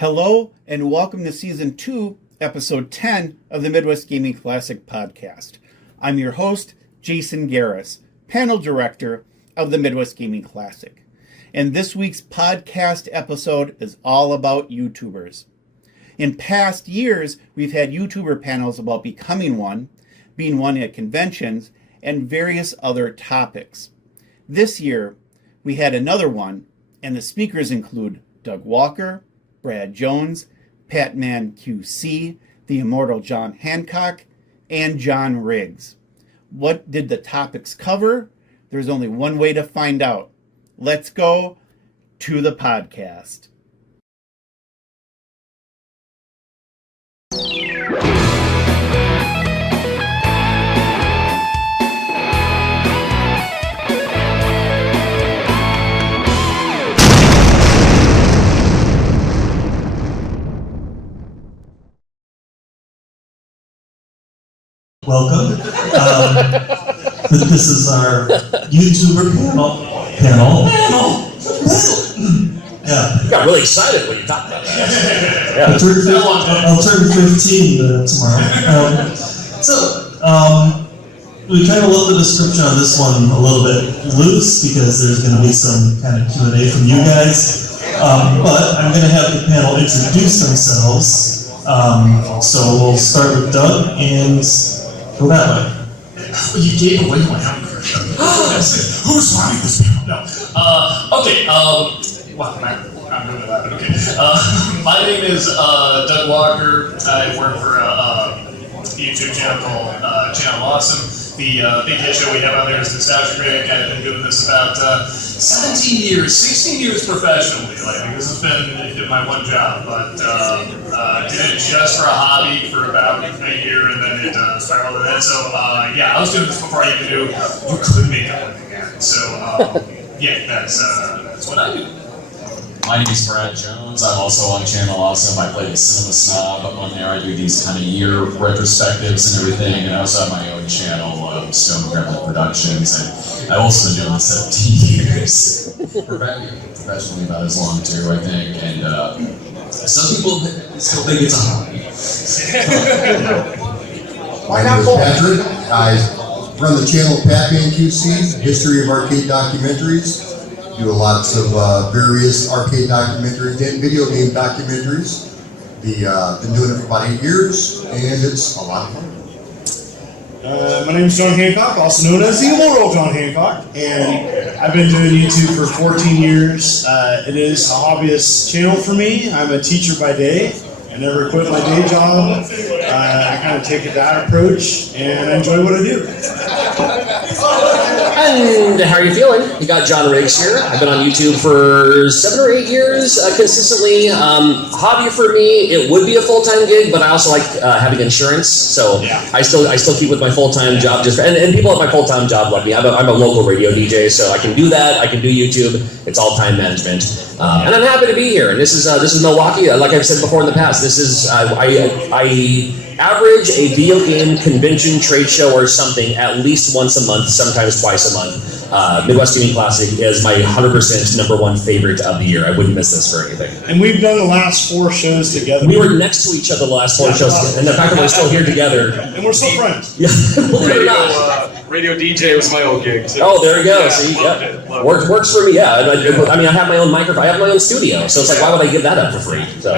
Hello, and welcome to Season 2, Episode 10 of the Midwest Gaming Classic podcast. I'm your host, Jason Garris, Panel Director of the Midwest Gaming Classic. And this week's podcast episode is all about YouTubers. In past years, we've had YouTuber panels about becoming one, being one at conventions, and various other topics. This year, we had another one, and the speakers include Doug Walker, Brad Jones, Patman QC, the Immortal John Hancock, and John Riggs. What did the topics cover? There's only one way to find out. Let's go to the podcast. Welcome. This is our YouTuber panel. Yeah. You got really excited when you talked about that. Yeah. I'll turn 15 tomorrow. We kind of left the description on this one a little bit loose because there's going to be some kind of Q&A from you guys. But I'm going to have the panel introduce themselves. So we'll start with Doug and go that way. You gave away my own version. Who's running this panel? No. Okay. Well, I'm really laughing. Okay. My name is Doug Walker. I work for a YouTube channel called Channel Awesome. The big hit show we have on there is Nostalgia Critic. I've been doing this about 17 years, 16 years professionally. Like, this has been my one job, but did it just for a hobby for about a year, and then it spiraled into that. So yeah, I was doing this before I even knew you could make a living at it. So yeah, that's what I do. My name is Brad Jones. I'm also on Channel Awesome. I play the Cinema Snob on there. I do these kind of year retrospectives and everything, and I also have my own channel, Stone Gremlin Productions, and I've also been doing this 17 years. Professionally about as long too, I think, and some people still think it's a hobby. My name is Patrick. I run the channel Patman QC, History of Arcade Documentaries. Do lots of various arcade documentaries and video game documentaries. Been doing it for about 8 years, and it's a lot of fun. My name is John Hancock, also known as the Immortal John Hancock, and I've been doing YouTube for 14 years. It is a hobbyist channel for me. I'm a teacher by day. I never quit my day job. I kind of take that approach, and I enjoy what I do. And how are you feeling? You got John Riggs here. I've been on YouTube for 7 or 8 years consistently. Hobby for me, it would be a full-time gig, but I also like having insurance. So yeah. I still keep with my full-time job. And people at my full-time job love me. I'm a local radio DJ, so I can do that. I can do YouTube. It's all time management. And I'm happy to be here. And this is Milwaukee. Like I've said before in the past, this is I average a video game convention, trade show, or something at least once a month, sometimes twice a month. Midwest Gaming Classic is my 100% number one favorite of the year. I wouldn't miss this for anything. And we've done the last 4 shows together. We were next to each other the last 4 shows, and the fact that we're still here together. And we're still friends. Yeah, believe it or not. Radio DJ was my old gig too. Oh, there you go. See, yeah. Works for me. Yeah, I mean, I have my own microphone. I have my own studio, so it's like, why would I give that up for free? So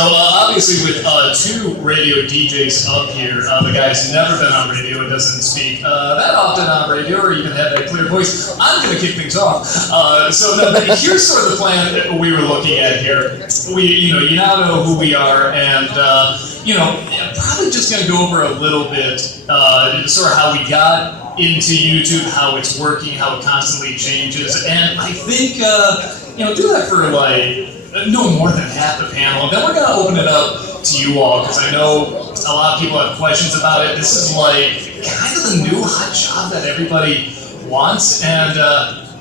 obviously, with 2 radio DJs up here, the guy's never been on radio and doesn't speak that often on radio or even have that clear voice. I'm going to kick things off. Here's sort of the plan that we were looking at here. You now know who we are, and probably just going to go over a little bit, sort of how we got into YouTube, how it's working, how it constantly changes, and I think do that for like no more than half the panel, and then we're going to open it up to you all, because I know a lot of people have questions about it. This is like kind of the new hot job that everybody wants, and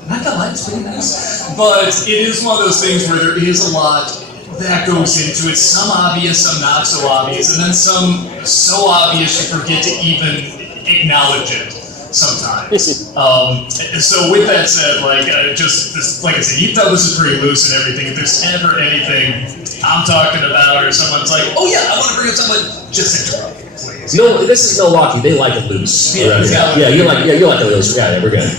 not gonna lie, it's pretty nice, but it is one of those things where there is a lot that goes into it, some obvious, some not so obvious, and then some so obvious you forget to even acknowledge it. sometimes. So with that said, like just this, like I said, you thought this is pretty loose and everything. If there's ever anything I'm talking about, or someone's like, "Oh yeah, I want to bring up something," just interrupt me, please. No, this is Milwaukee. They like it loose. Yeah, you like it loose. Yeah, we're good.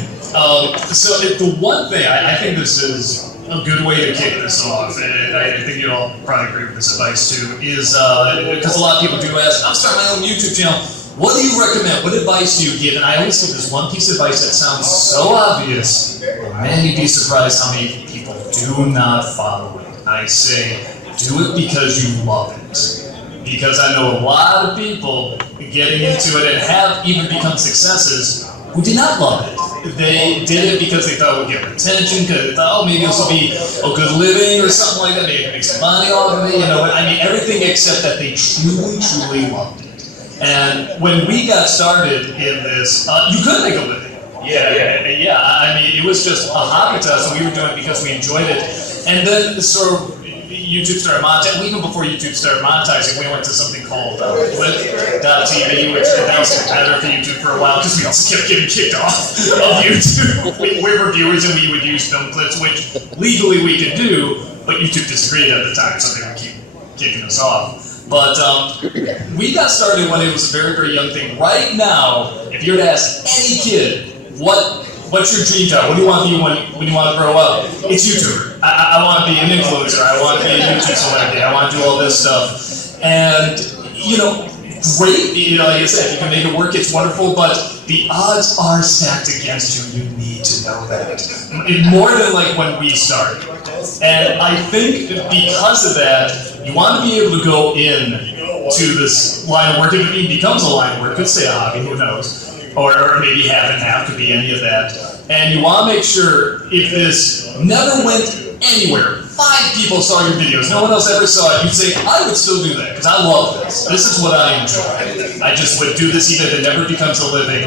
So the one thing I think this is a good way to kick this off, and I think you'll all probably agree with this advice too, is because a lot of people do ask, I'm starting my own YouTube channel, what do you recommend? What advice do you give? And I always give this one piece of advice that sounds so obvious, but man, you'd be surprised how many people do not follow it. I say, do it because you love it. Because I know a lot of people getting into it and have even become successes who did not love it. They did it because they thought it would get attention, because they thought, oh, maybe this will be a good living or something like that, maybe make some money off of it, you know. I mean, everything except that they truly, truly loved it. And when we got started in this, you could make a living. Yeah. I mean, it was just a hobby to us, and we were doing it because we enjoyed it. And then sort of YouTube started monetizing. Even before YouTube started monetizing, we went to something called Flip.tv, which that was a competitor for YouTube for a while, because we also kept getting kicked off of YouTube. We were viewers and we would use film clips, which legally we could do, but YouTube disagreed at the time, so they would keep kicking us off. But we got started when it was a very, very young thing. Right now, if you were to ask any kid, what's your dream job? What do you want to be when you want to grow up? It's YouTuber. I want to be an influencer. I want to be a YouTube celebrity. I want to do all this stuff. And, you know, great. You know, like I said, if you can make it work, it's wonderful. But the odds are stacked against you. You need to know that. More than like when we started. And I think because of that, you want to be able to go in to this line of work. If it becomes a line of work, could stay a hobby, who knows? Or maybe half and half, could be any of that. And you want to make sure, if this never went anywhere, 5 people saw your videos, no one else ever saw it, you'd say, I would still do that, because I love this. This is what I enjoy. I just would do this even if it never becomes a living.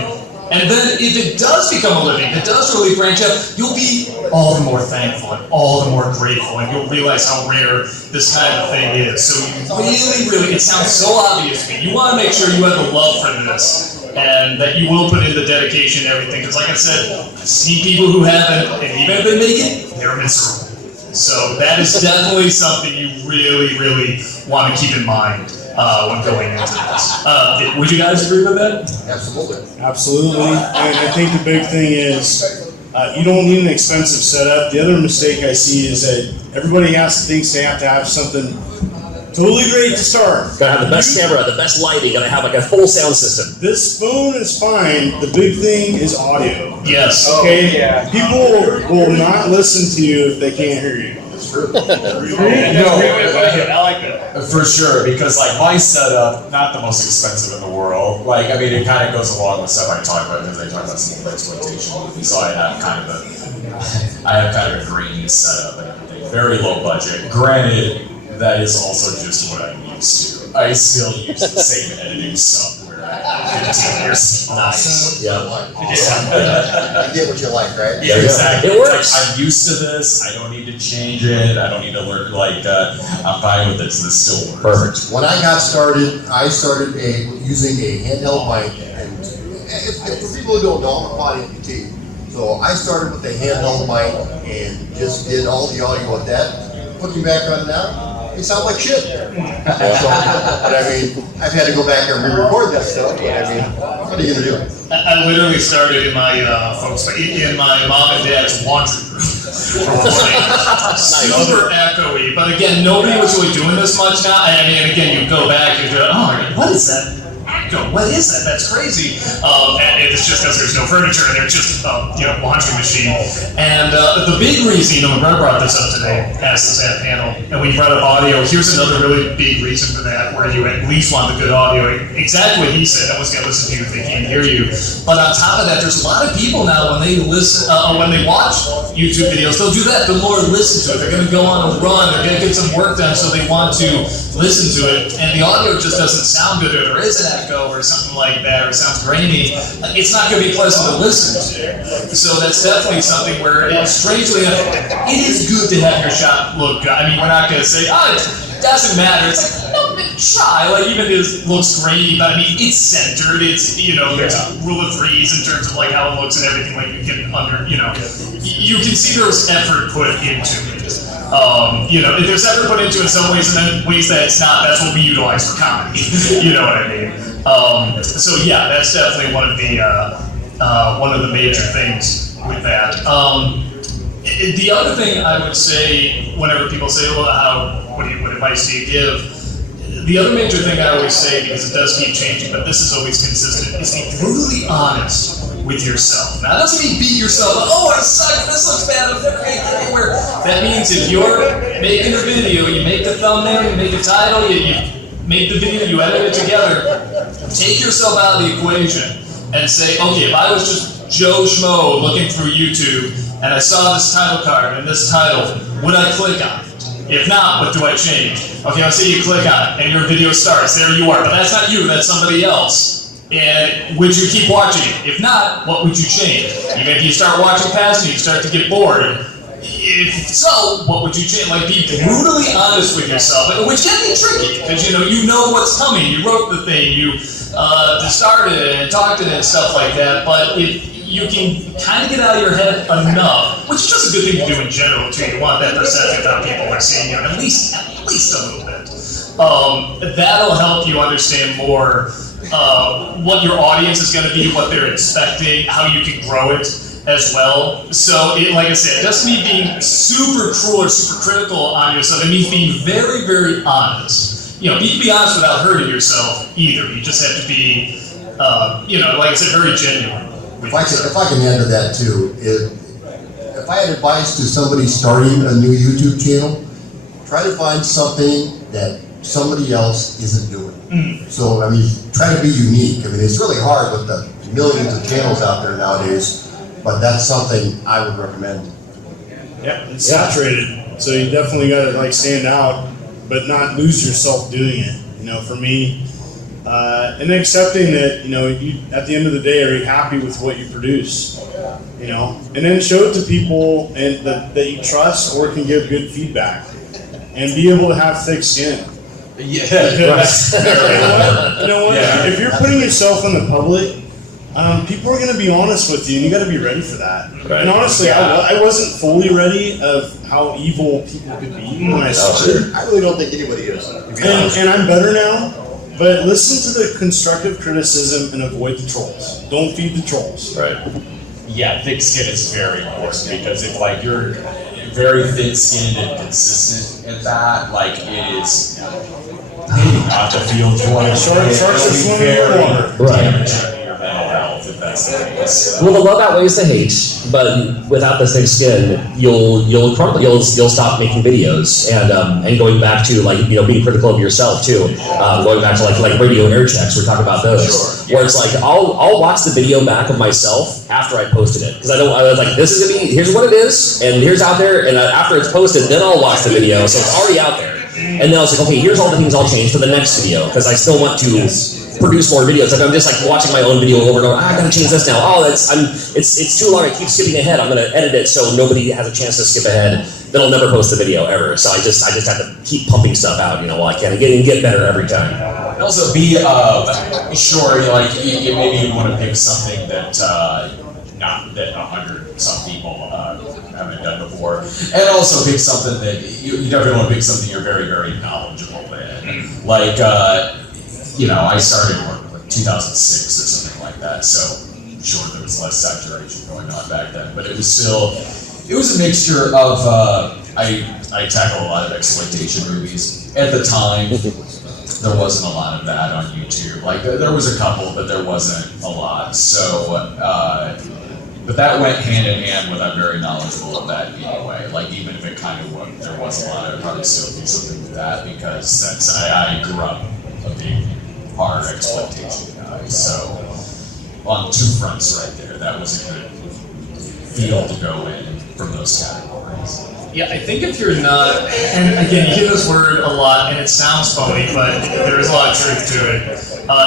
And then if it does become a living, if it does really branch out, you'll be all the more thankful and all the more grateful, and you'll realize how rare this kind of thing is. So you really, it sounds so obvious to me, you want to make sure you have the love for this, and that you will put in the dedication and everything. Because like I said, I've seen people who haven't, and even if they make it, they're miserable. So that is definitely something you really, really want to keep in mind when going into this. Would you guys agree with that? Absolutely. Absolutely. And I think the big thing is you don't need an expensive setup. The other mistake I see is that everybody thinks they have to have something totally great to start. Gotta have the best camera, the best lighting, gotta have like a full sound system. This phone is fine. The big thing is audio. Yes. Okay? Yeah. People will not listen to you if they can't hear you. That's true. No, I like that. For sure, because like my setup, not the most expensive in the world. Like, I mean, it kind of goes along with stuff I talk about, because I talk about some of the exploitation movies. So I have kind of a green setup and everything. Very low budget. Granted, that is also just what I'm used to. I still use the same editing software I 15 years. Nice. Yeah. You get what you like, right? Yeah, exactly. It works. Like, I'm used to this. I don't need to change it. I don't need to learn. Like, I'm fine with this. This still works. Perfect. When I got started, I started using a handheld mic, and for people who don't know, I'm a quad amputee. So I started with a handheld mic and just did all the audio with that. Looking back on that, they sound like shit. But I mean, I've had to go back and re-record that stuff. But I mean, what are you gonna do? I literally started in my in my mom and dad's laundry room. Super echoey, but again, nobody was really doing this much now. I mean, again, you go back and go, oh my god, what is that? Echo? What is that? That's crazy. And it's just because there's no furniture and there's just laundry machine. And the big reason, Brett brought this up today, as this panel, and we brought up audio. Here's another really big reason for that, where you at least want the good audio. Exactly what he said. I was going to listen to you if they can't hear you. But on top of that, there's a lot of people now when they listen, when they watch YouTube videos, they'll do that. They'll more listen to it. They're going to go on a run. They're going to get some work done, so they want to listen to it. And the audio just doesn't sound good, or there is an echo or something like that, or it sounds grainy. It's not going to be pleasant to listen to. So that's definitely something where, strangely enough, it is good to have your shot look good. I mean, we're not going to say, oh, it doesn't matter. It's like, no, try. Like, even it looks great, but I mean, it's centered. It's, you know, there's a rule of threes in terms of like how it looks and everything. Like, you can you can see there's effort put into it. You know, there's effort put into it in some ways, and then ways that it's not. That's what we utilize for comedy. You know what I mean? So yeah, that's definitely one of the major things with that. The other thing I would say, whenever people say, well, what advice do you give? The other major thing I always say, because it does keep changing, but this is always consistent, is be brutally honest with yourself. Now, that doesn't mean beat yourself up, oh, I suck, this looks bad, I'm never going to get anywhere. That means if you're making a video, you make the thumbnail, you make the title, you make the video, you edit it together, take yourself out of the equation and say, okay, if I was just Joe Schmo looking through YouTube and I saw this title card and this title, would I click on it? If not, what do I change? Okay, I'll say you click on it and your video starts, there you are, but that's not you, that's somebody else. And would you keep watching it? If not, what would you change? Even if you start watching past it, you start to get bored. If so, what would you change? Like, be brutally honest with yourself, which can be tricky, because you know what's coming. You wrote the thing, you started it and talked it and stuff like that. But if you can kind of get out of your head enough, which is just a good thing to do in general too. You want that perception of how people are seeing you, at least a little bit. That'll help you understand more what your audience is going to be, what they're expecting, how you can grow it as well. So, like I said, it doesn't mean being super cruel or super critical on yourself. It means being very, very honest. You can be honest without hurting yourself either. You just have to be, like I said, very genuine. If I can add to that too, if I had advice to somebody starting a new YouTube channel, try to find something that somebody else isn't doing. So, I mean, try to be unique. I mean, it's really hard with the millions of channels out there nowadays, but that's something I would recommend. Yeah, it's saturated. So you definitely got to stand out, but not lose yourself doing it. For me, and accepting that, you at the end of the day are you happy with what you produce, and then show it to people and that you trust or can give good feedback, and be able to have thick skin. Yeah, because, you know what? If you're putting yourself in the public, people are going to be honest with you, and you got to be ready for that. Right. And honestly, I wasn't fully ready of how evil people could be when I started. I really don't think anybody is. And I'm better now, but listen to the constructive criticism and avoid the trolls. Don't feed the trolls. Right. Yeah, thick skin is very important, because if you're very thin-skinned and consistent at that, it is not to feel joy. Sharks are swimming in the water. Damaging your mental health, if that's the case. Well, the love outweighs the hate, but without the thick skin, you'll crumble. You'll stop making videos, and going back to being critical of yourself too. Going back to like radio nerd checks, we're talking about those. Sure. Where it's I'll watch the video back of myself after I posted it, because I was like, this is gonna be, here's what it is, and here's out there, and after it's posted, then I'll watch the video, so it's already out there. And then I was like, okay, here's all the things I'll change for the next video, because I still want to produce more videos. If I'm just watching my own video over and over, I gotta change this now. Oh, it's too long. I keep skipping ahead. I'm gonna edit it so nobody has a chance to skip ahead. Then I'll never post the video ever. So I just have to keep pumping stuff out, while I can, and get better every time. And also be sure, maybe you want to pick something that not that 100 some people haven't done before, and also pick something that you definitely want to pick something you're very, very knowledgeable in. I started work 2006 or something like that, so sure there was less saturation going on back then, but it was a mixture of I tackle a lot of exploitation movies at the time. There wasn't a lot of that on YouTube. There was a couple, but there wasn't a lot. So, but that went hand in hand with I'm very knowledgeable of that anyway. Even if it kind of wasn't, there was a lot, I would probably still do something with that, because I grew up a big hard exploitation guy. So on two fronts right there, that was a good field to go in from those categories. Yeah, I think if you're not, and again, you hear this word a lot, and it sounds phony, but there is a lot of truth to it.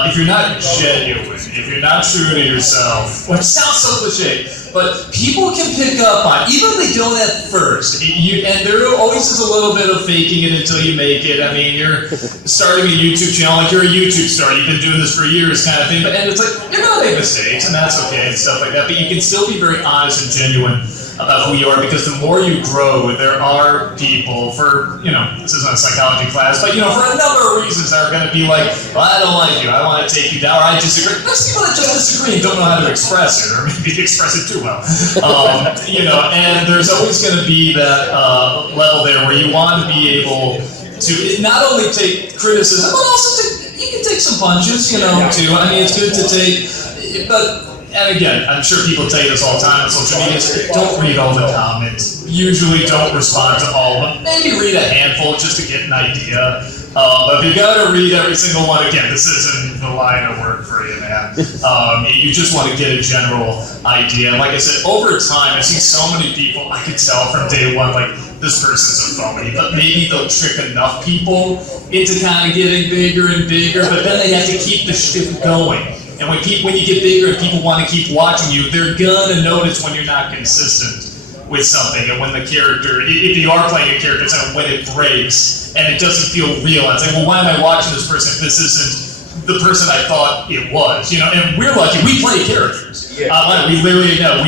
If you're not genuine, if you're not true to yourself, which sounds so cliche, but people can pick up on, even if they don't at first, and there always is a little bit of faking it until you make it. I mean, you're starting a YouTube channel, like you're a YouTube star, you've been doing this for years kind of thing, and it's like, you're gonna make mistakes, and that's okay, and stuff like that, but you can still be very honest and genuine about who you are, because the more you grow, there are people for, this isn't a psychology class, but for a number of reasons that are going to be like, well, I don't like you, I want to take you down, or I disagree. There's people that just disagree and don't know how to express it, or maybe express it too well. And there's always going to be that level there where you want to be able to not only take criticism, but also you can take some punches, too. I mean, it's good to take, but. And again, I'm sure people tell you this all the time on social media, don't read all the comments. Usually don't respond to all of them. Maybe read a handful just to get an idea. But if you gotta read every single one, again, this isn't the line of work for you, man. You just want to get a general idea. And like I said, over time, I've seen so many people, I could tell from day one, like, this person's a phony, but maybe they'll trick enough people into kind of getting bigger and bigger, but then they have to keep the shit going. And when you get bigger and people want to keep watching you, they're gonna notice when you're not consistent with something, and when the character, if you are playing a character, and when it breaks and it doesn't feel real, and say, well, why am I watching this person if this isn't the person I thought it was? And we're lucky, we play characters. We literally know,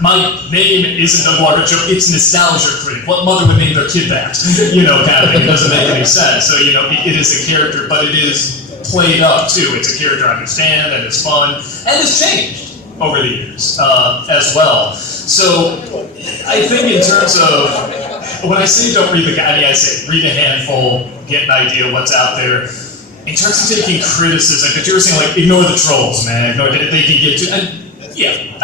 my name isn't a water joke, it's nostalgia critic. What mother would name their kid that? Kind of thing. It doesn't make any sense. So, it is a character, but it is played up too. It's a character I understand, and it's fun, and it's changed over the years as well. So I think in terms of, when I say don't read the guy, I say read a handful, get an idea of what's out there. In terms of taking criticism, because you were saying, like, ignore the trolls, man. Ignore that they can get to, and yeah,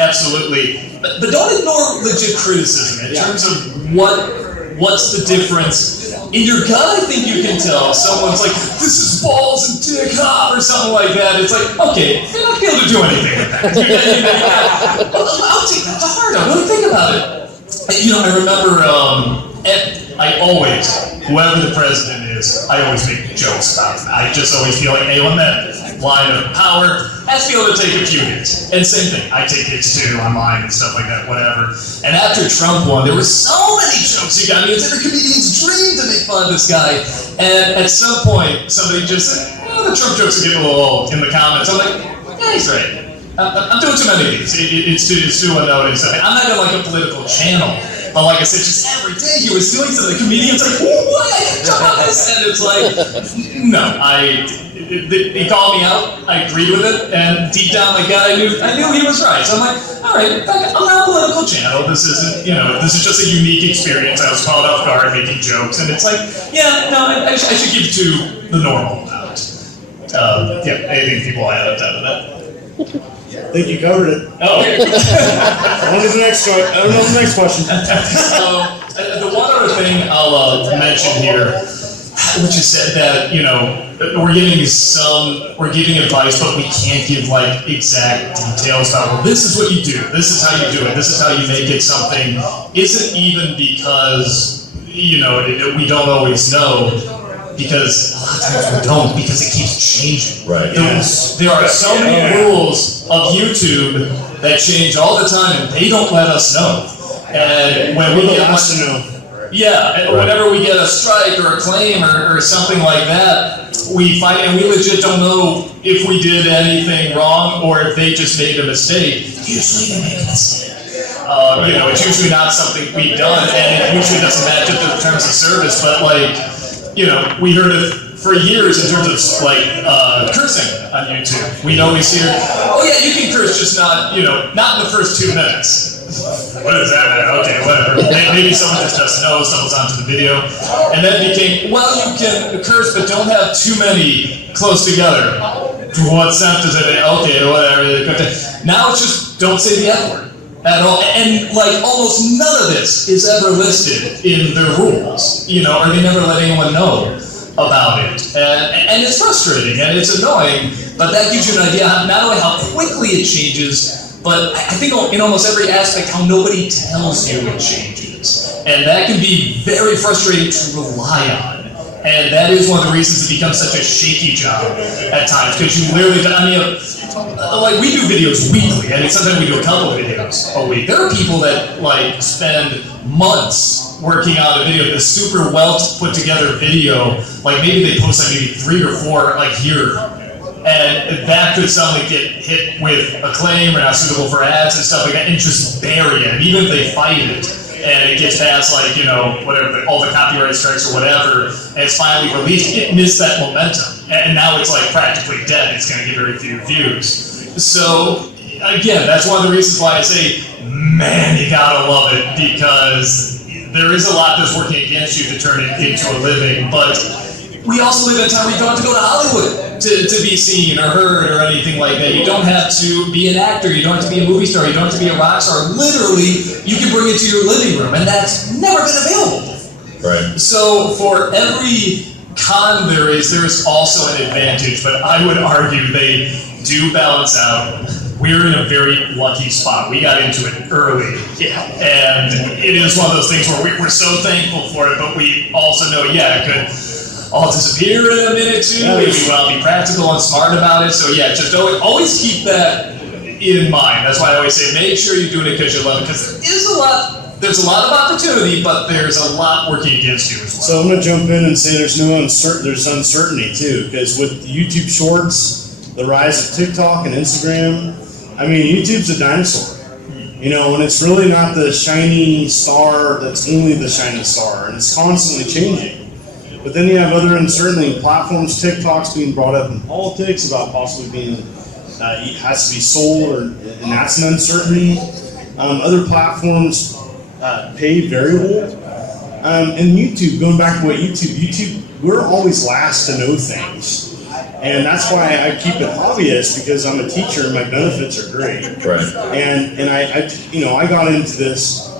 absolutely. But don't ignore legit criticism in terms of what's the difference. In your gut, I think you can tell someone's like, this is balls and dick hop, or something like that. It's like, okay, you're not going to be able to do anything with that. I'll take that to heart. I really think about it. I remember, whoever the president is, I always make jokes about it. I just always feel like, hey, on that line of power, has to be able to take a few hits. And same thing, I take hits too online and stuff like that, whatever. And after Trump won, there were so many jokes you got. It's every comedian's dream to make fun of this guy. And at some point, somebody just said, the Trump jokes are getting a little old in the comments. I'm like, yeah, he's right. I'm doing too many of these. It's too unknown and stuff. I'm not even like a political channel. But like I said, just every day he was doing something. The comedian's like, what? I can jump on this. And it's like, no, he called me out, I agreed with it, and deep down, like, I knew he was right. So I'm like, all right, I'm not a political channel. This isn't, this is just a unique experience. I was caught off guard making jokes, and it's like, I should give to the normal amount. Anything people add up out of that? I think you covered it. Oh, okay. On to the next question. I don't know the next question. The one other thing I'll mention here, which is that we're giving advice, but we can't give like exact details about, well, this is what you do, this is how you do it, this is how you make it something, isn't even because we don't always know, because a lot of times we don't, because it keeps changing. Right. There are so many rules of YouTube that change all the time, and they don't let us know. And when we get us to know. Yeah, whenever we get a strike or a claim or something like that, we fight, and we legit don't know if we did anything wrong or if they just made a mistake. Usually they make a mistake. It's usually not something we've done, and it usually doesn't match up to the terms of service, but we heard it for years in terms of cursing on YouTube. We always hear, oh yeah, you can curse, just not in the first 2 minutes. What does that matter? Okay, whatever. Maybe someone just doesn't know, stumbles onto the video. And then became, well, you can curse, but don't have too many close together. What sense does it make? Okay, whatever. Now it's just, don't say the F word at all. And almost none of this is ever listed in their rules, or they never let anyone know about it. And it's frustrating, and it's annoying, but that gives you an idea not only how quickly it changes, but I think in almost every aspect, how nobody tells you it changes. And that can be very frustrating to rely on And that is one of the reasons it becomes such a shaky job at times, because you literally, like we do videos weekly, and sometimes we do a couple of videos a week. There are people that like spend months working on a video, this super well put together video, like maybe they post like maybe 3 or 4 like here, and that could suddenly get hit with acclaim or not suitable for ads and stuff like that, and just bury it. And even if they fight it, and it gets past like, you know, whatever, all the copyright strikes or whatever, and it's finally released, it missed that momentum. And now it's like practically dead. It's gonna get very few views. So, again, that's one of the reasons why I say, man, you gotta love it, because there is a lot that's working against you to turn it into a living, but we also live in a time where you don't have to go to Hollywood to be seen or heard or anything like that. You don't have to be an actor, you don't have to be a movie star, you don't have to be a rock star. Literally, you can bring it to your living room, and that's never been available. Right. So for every con there is also an advantage, but I would argue they do balance out. We're in a very lucky spot. We got into it early. Yeah. And it is one of those things where we're so thankful for it, but we also know, yeah, it could all disappear in a minute too. Maybe we'll be practical and smart about it. So yeah, just always keep that in mind. That's why I always say, make sure you're doing it because you love it, because there's a lot of opportunity, but there's a lot working against you as well. So I'm going to jump in and say there's uncertainty too, because with YouTube Shorts, the rise of TikTok and Instagram, I mean, YouTube's a dinosaur. You know, and it's really not the shiny star that's only the shiny star, and it's constantly changing. But then you have other uncertainty platforms. TikTok's being brought up in politics about possibly being, it has to be sold, and that's an uncertainty. Other platforms pay variable. And YouTube, going back to what YouTube, we're always last to know things. And that's why I keep it hobbyist, because I'm a teacher and my benefits are great. Right. And I got into this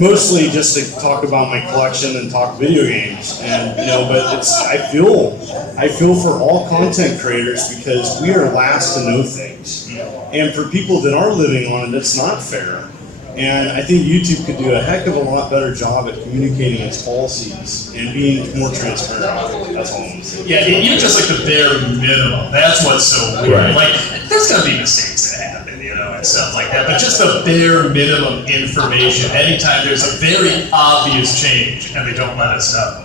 mostly just to talk about my collection and talk video games. And but I feel for all content creators, because we are last to know things. And for people that are living on it, it's not fair. And I think YouTube could do a heck of a lot better job at communicating its policies and being more transparent. That's all I'm going to say. Yeah, even just like the bare minimum, that's what's so weird. Right. Like, there's going to be mistakes that happen, and stuff like that, but just the bare minimum information, anytime there's a very obvious change and they don't let us know.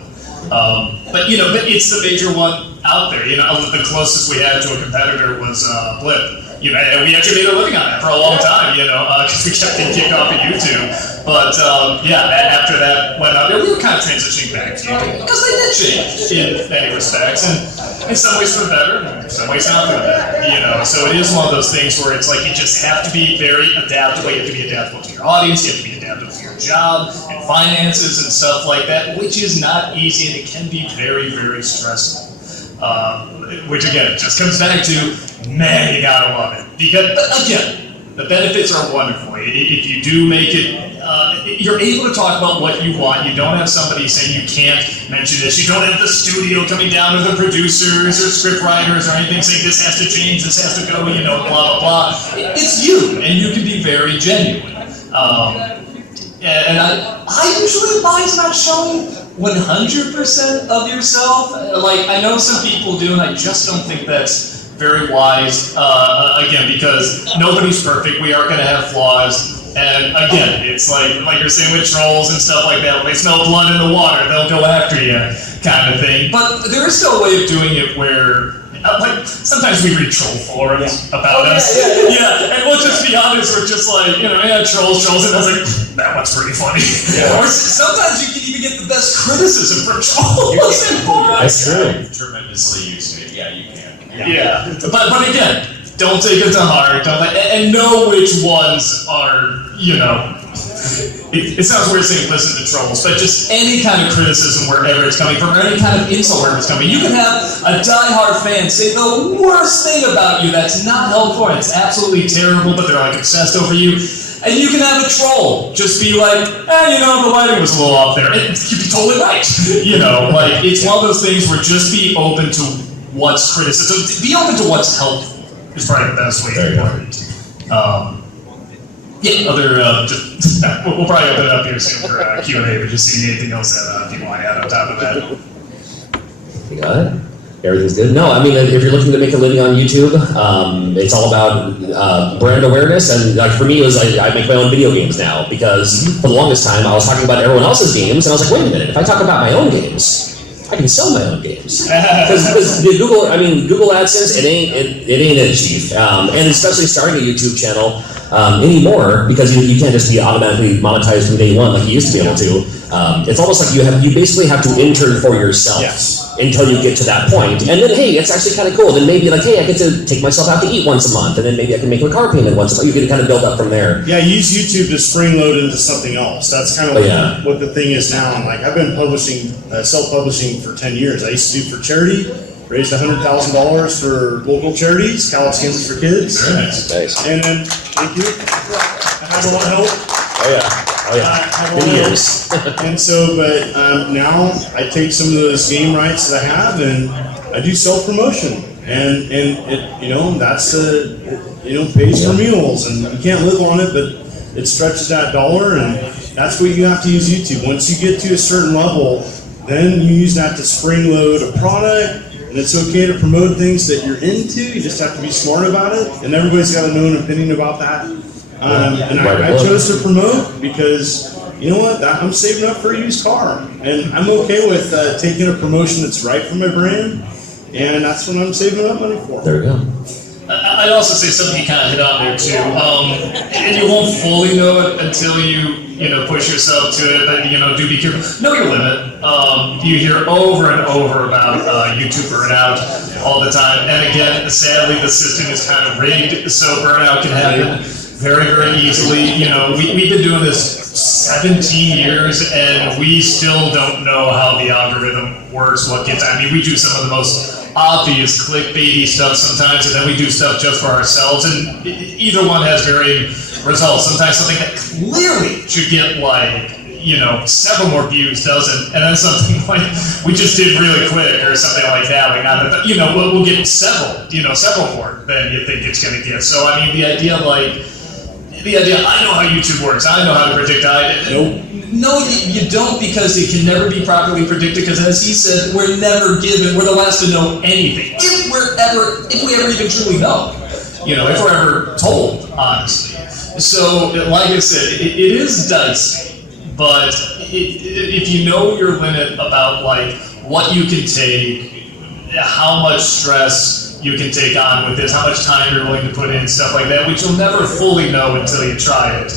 But it's the major one out there. The closest we had to a competitor was Blip. And we actually made a living on it for a long time, because we kept getting kicked off of YouTube. But after that went out there, we were kind of transitioning back to YouTube, because they did change in many respects, and in some ways for the better, and in some ways not for the better. So it is one of those things where it's like you just have to be very adaptable. You have to be adaptable to your audience. You have to be adaptable to your job and finances and stuff like that, which is not easy, and it can be very, very stressful. Which again, just comes back to, man, you gotta love it. Because, again, the benefits are wonderful. If you do make it, you're able to talk about what you want. You don't have somebody saying you can't mention this. You don't have the studio coming down to the producers or script writers or anything saying this has to change, this has to go, blah, blah, blah. It's you, and you can be very genuine. And I usually advise not showing 100% of yourself. Like, I know some people do, and I just don't think that's very wise. Again, because nobody's perfect. We are going to have flaws. And again, it's like you're saying with trolls and stuff like that. When they smell blood in the water, they'll go after you, kind of thing. But there is still a way of doing it where, like, sometimes we read troll forums about us. Yeah, and we'll just be honest, we're just like, trolls, and I was like, that one's pretty funny. Yeah. Or sometimes you can even get the best criticism for trolls and forums. That's true. I've tremendously used it. Yeah, you can. Yeah. But again, don't take it to heart. And know which ones are, it sounds weird saying listen to trolls, but just any kind of criticism wherever it's coming from, or any kind of insult wherever it's coming. You can have a diehard fan say the worst thing about you that's not helpful and it's absolutely terrible, but they're like obsessed over you. And you can have a troll just be like, the lighting was a little off there. And you'd be totally right. Like, it's one of those things where just be open to what's criticism. Be open to what's helpful is probably the best way to put it. We'll probably open it up here soon for Q&A, but just see anything else that if you want to add on top of that. You got it? Everything's good? No, I mean, if you're looking to make a living on YouTube, it's all about brand awareness. And like for me, it was I make my own video games now because for the longest time I was talking about everyone else's games, and I was like, wait a minute, if I talk about my own games, I can sell my own games. Because Google AdSense, it ain't it, chief. And especially starting a YouTube channel anymore, because you can't just be automatically monetized from day one like you used to be able to. It's almost like you basically have to intern for yourself. Yes. Until you get to that point. And then, hey, it's actually kind of cool. Then maybe like, hey, I get to take myself out to eat once a month, and then maybe I can make a car payment once a month. You can kind of build up from there. Yeah, use YouTube to spring load into something else. That's kind of what the thing is now. And like I've been publishing, self-publishing for 10 years. I used to do for charity, raised $100,000 for local charities, Callus Kansas for Kids. Very nice. Nice. And then, thank you. I had a lot of help. Oh yeah. Many years. And so, but now I take some of those game rights that I have and I do self-promotion. And it, that's pays for meals, and you can't live on it, but it stretches that dollar, and that's what you have to use YouTube. Once you get to a certain level, then you use that to spring load a product, and it's okay to promote things that you're into. You just have to be smart about it, and everybody's got to know an opinion about that. And I chose to promote because, you know what, I'm saving up for a used car. And I'm okay with taking a promotion that's right for my brand, and that's what I'm saving up money for. There we go. I'd also say something you kind of hit on there too, and you won't fully know it until you push yourself to it. But do be careful. Know your limit. You hear over and over about YouTube burnout all the time, and again, sadly, the system is kind of rigged, so burnout can happen very, very easily. We've been doing this 17 years, and we still don't know how the algorithm works. What gets? I mean, we do some of the most obvious clickbaity stuff sometimes, and then we do stuff just for ourselves, and either one has varying results. Sometimes something that clearly should get several more views doesn't, and then something like we just did really quick or something like that, we'll get several more than you think it's going to get. So I mean, the idea, I know how YouTube works, I know how to predict. Nope. No, you don't, because it can never be properly predicted, because as he said, we're never the last to know anything. If we ever even truly know. If we're ever told, honestly. So, like I said, it is dicey, but if you know your limit about what you can take, how much stress you can take on with this, how much time you're willing to put in, stuff like that, which you'll never fully know until you try it.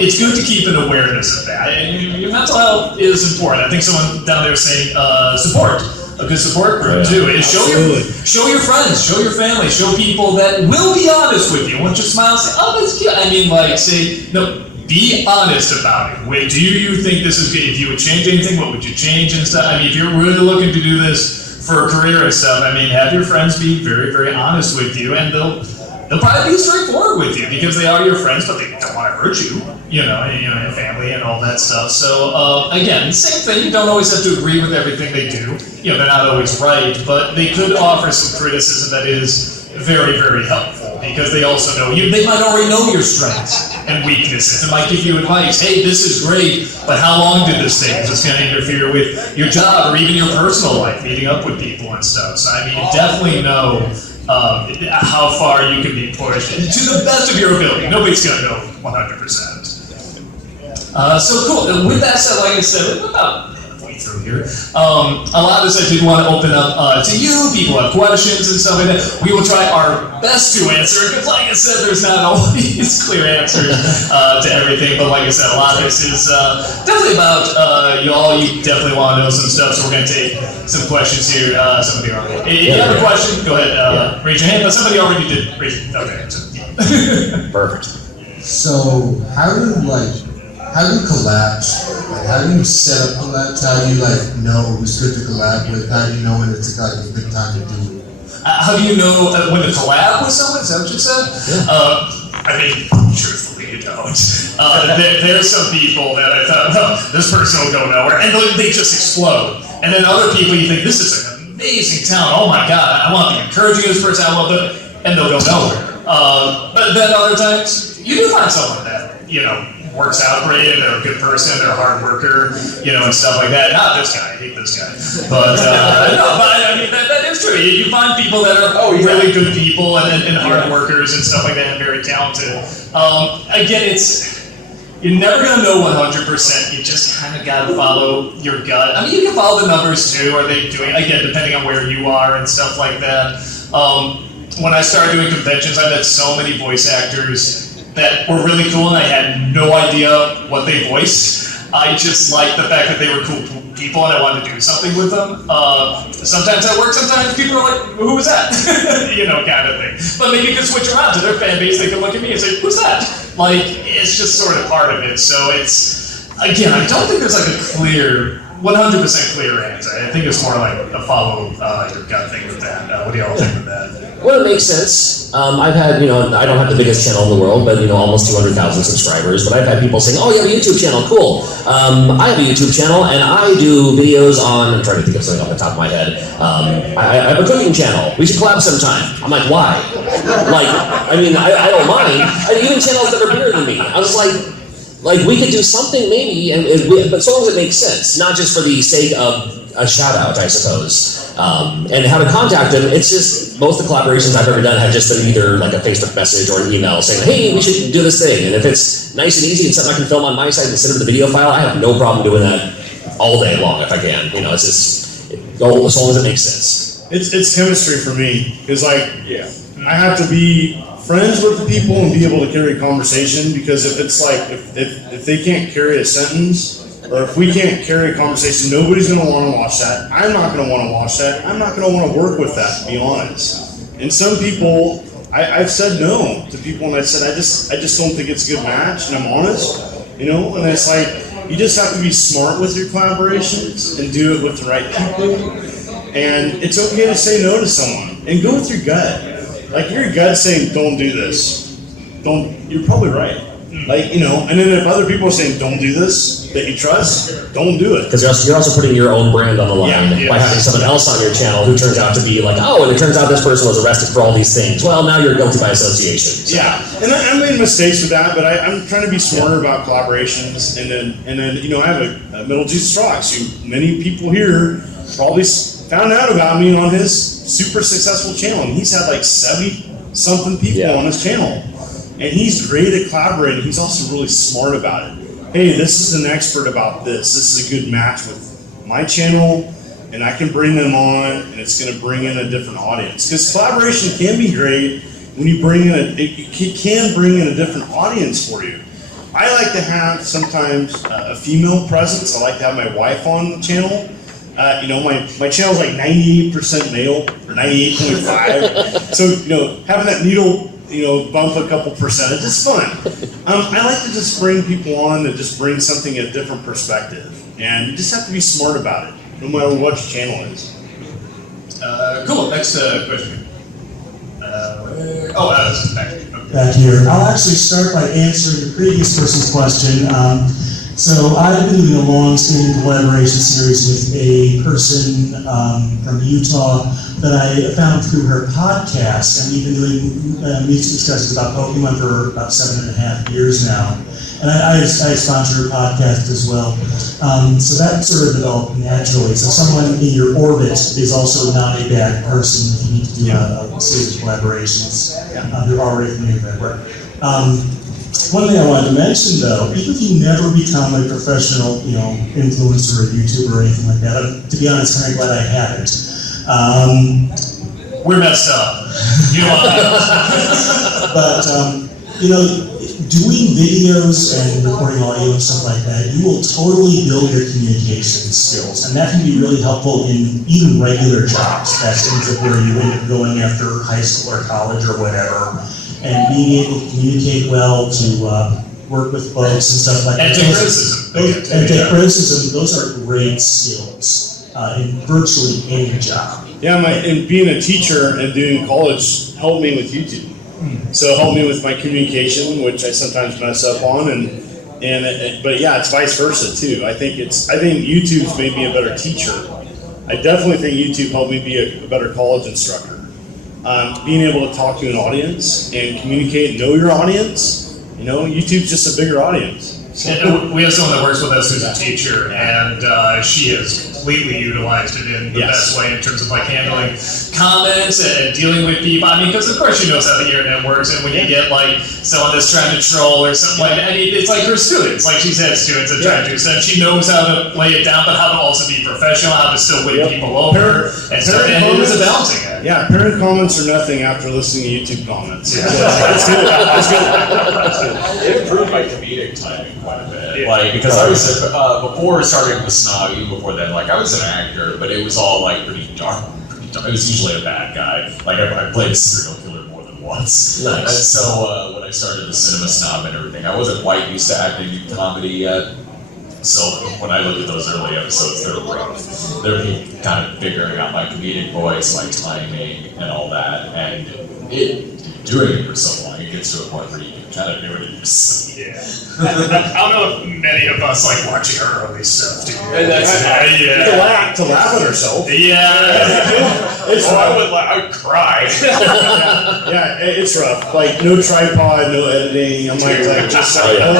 It's good to keep an awareness of that, and your mental health is important. I think someone down there was saying support, a good support group too. Is show your friends, show your family, show people that will be honest with you. Won't just smile and say, "Oh, that's cute." I mean, say no. Be honest about it. Wait, do you think this is good? If you would change anything, what would you change and stuff? I mean, if you're really looking to do this for a career and stuff, I mean, have your friends be very, very honest with you, and they'll probably be straightforward with you because they are your friends, but they don't want to hurt you, and family and all that stuff. So again, same thing. You don't always have to agree with everything they do. They're not always right, but they could offer some criticism that is very, very helpful because they also know you. They might already know your strengths and weaknesses. It might give you advice. Hey, this is great, but how long did this take? Is this going to interfere with your job or even your personal life, meeting up with people and stuff? So I mean, you definitely know how far you can be pushed to the best of your ability. Nobody's going to know 100%. So cool. With that said, like I said, we're about halfway through here. A lot of this I did want to open up to you. People have questions and stuff like that. We will try our best to answer because, like I said, there's not always clear answers to everything. But like I said, a lot of this is definitely about y'all. You definitely want to know some stuff, so we're going to take some questions here. Somebody already. If you have a question, go ahead. Raise your hand. But somebody already did raise it. Okay. Perfect. So how do you collab? How do you set up collabs? How do you know who's good to collab with? How do you know when it's a good time to do it? How do you know when to collab with someone? Is that what you said? Yeah. I mean, truthfully, you don't. There's some people that I thought, well, this person will go nowhere, and they just explode. And then other people, you think, this is an amazing talent. Oh my God, I want to be encouraging this person. I want to, and they'll go nowhere. But then other times, you do find someone that works out great, and they're a good person, they're a hard worker, and stuff like that. Not this guy, I hate this guy. But, no, but I mean, that is true. You find people that are really good people and hard workers and stuff like that, and very talented. Again, you're never going to know 100%. You just kind of got to follow your gut. I mean, you can follow the numbers too. Are they doing, again, depending on where you are and stuff like that. When I started doing conventions, I met so many voice actors that were really cool, and I had no idea what they voiced. I just liked the fact that they were cool people, and I wanted to do something with them. Sometimes that works. Sometimes people are like, "Who was that?" Kind of thing. But maybe you can switch around to their fan base. They can look at me and say, "Who's that?" Like, it's just sort of part of it. So it's, again, I don't think there's like a clear, 100% clear answer. I think it's more like a follow your gut thing with that. What do y'all think of that? Well, it makes sense. I've had, I don't have the biggest channel in the world, but, almost 200,000 subscribers. But I've had people saying, oh, you have a YouTube channel, cool. I have a YouTube channel, and I do videos on, I'm trying to think of something off the top of my head. I have a cooking channel. We should collab sometime. I'm like, why? I don't mind. Even channels that are bigger than me. I was like, we could do something maybe, but so long as it makes sense, not just for the sake of a shout out, I suppose. And how to contact them, it's just, most of the collaborations I've ever done have just been either like a Facebook message or an email saying, hey, we should do this thing. And if it's nice and easy and something I can film on my side and send them the video file, I have no problem doing that all day long if I can. It's just, as long as it makes sense. It's chemistry for me. It's like, I have to be friends with the people and be able to carry a conversation, because if it's like, if they can't carry a sentence, or if we can't carry a conversation, nobody's going to want to watch that. I'm not going to want to watch that. I'm not going to want to work with that, to be honest. And some people, I've said no to people, and I said, I just don't think it's a good match, and I'm honest, and it's like, you just have to be smart with your collaborations and do it with the right people. And it's okay to say no to someone and go with your gut. Like, your gut's saying, don't do this. You're probably right. And then if other people are saying, don't do this, that you trust, don't do it. Because you're also putting your own brand on the line by having someone else on your channel who turns out to be like, oh, and it turns out this person was arrested for all these things. Well, now you're guilty by association. So. Yeah, and I made mistakes with that, but I'm trying to be smarter about collaborations. And then I have a Middle Jesus Rocks, who many people here probably found out about me on his super successful channel. And he's had like 70-something people on his channel. And he's great at collaborating. He's also really smart about it. Hey, this is an expert about this. This is a good match with my channel, and I can bring them on, and it's going to bring in a different audience. Because collaboration can be great when you bring in it can bring in a different audience for you. I like to have sometimes a female presence. I like to have my wife on the channel. My channel's like 98% male, or 98.5. So, having that needle, bump a couple percentage, it's fun. I like to just bring people on that just bring something a different perspective. And you just have to be smart about it, no matter what your channel is. Cool, next question. Back here. I'll actually start by answering the previous person's question. So I've been doing a long-standing collaboration series with a person from Utah that I found through her podcast, and we've been doing music discussions about Pokemon for about 7.5 years now. And I sponsor her podcast as well. So that sort of developed naturally. So someone in your orbit is also not a bad person if you need to do a series of collaborations. They're already familiar with that work. One thing I wanted to mention, though, even if you never become a professional, influencer or YouTuber or anything like that, to be honest, I'm kind of glad I haven't. We're messed up. But doing videos and recording audio and stuff like that, you will totally build your communication skills, and that can be really helpful in even regular jobs. That's things where you end up going after high school or college or whatever. And being able to communicate well, to work with folks and stuff like that. And take criticism. And take criticism, those are great skills in virtually any job. Yeah, and being a teacher and doing college helped me with YouTube. So it helped me with my communication, which I sometimes mess up on, but yeah, it's vice versa too. I think YouTube's made me a better teacher. I definitely think YouTube helped me be a better college instructor. Being able to talk to an audience and communicate, know your audience. YouTube's just a bigger audience. And we have someone that works with us who's a teacher, and she has completely utilized it in the best way in terms of like handling comments and dealing with people. I mean, because of course she knows how the internet works, and when you get like someone that's trying to troll or something like that, I mean, it's like her students. Like she's had students that try to do stuff. She knows how to lay it down, but how to also be professional, how to still win people over, and stuff. And it was a balancing act. Yeah, parent comments are nothing after listening to YouTube comments. Yeah. It's good. It's good. It improved my comedic timing quite a bit. Like, because I was, before starting the snog, even before then, like, I was an actor, but it was all, like, pretty dark. I was usually a bad guy. Like, I played a serial killer more than once. Nice. And so, when I started the cinema snob and everything, I wasn't quite used to acting in comedy yet. So when I look at those early episodes, they're rough. They're me kind of figuring out my comedic voice, my timing, and all that. And doing it for so long, it gets to a point where you can kind of do it in your sleep. Yeah. I don't know if many of us like watching her early stuff, do you? And that's to laugh at herself. Yeah. I would cry. Yeah, it's rough. Like no tripod, no editing. I'm like just like. And